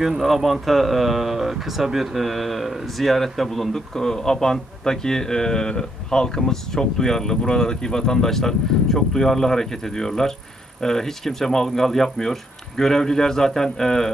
Bugün Abant'a e, kısa bir e, ziyarette bulunduk. E, Abant'taki e, halkımız çok duyarlı. Buradaki vatandaşlar çok duyarlı hareket ediyorlar. E, hiç kimse mangal yapmıyor. Görevliler zaten e,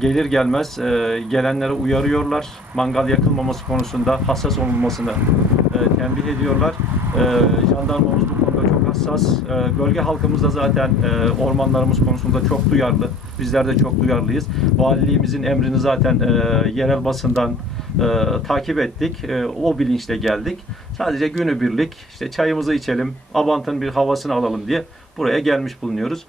gelir gelmez e, gelenlere uyarıyorlar. Mangal yakılmaması konusunda hassas olunmasını e, tembih ediyorlar. E, jandarmamız bu konuda çok hassas. E, bölge halkımız da zaten e, ormanlarımız konusunda çok duyarlı. Bizler de çok duyarlıyız. Valiliğimizin emrini zaten e, yerel basından e, takip ettik. E, o bilinçle geldik. Sadece günübirlik işte çayımızı içelim, Abant'ın bir havasını alalım diye buraya gelmiş bulunuyoruz.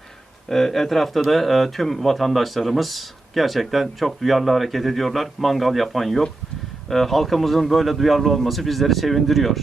E, etrafta da e, tüm vatandaşlarımız gerçekten çok duyarlı hareket ediyorlar. Mangal yapan yok. E, halkımızın böyle duyarlı olması bizleri sevindiriyor.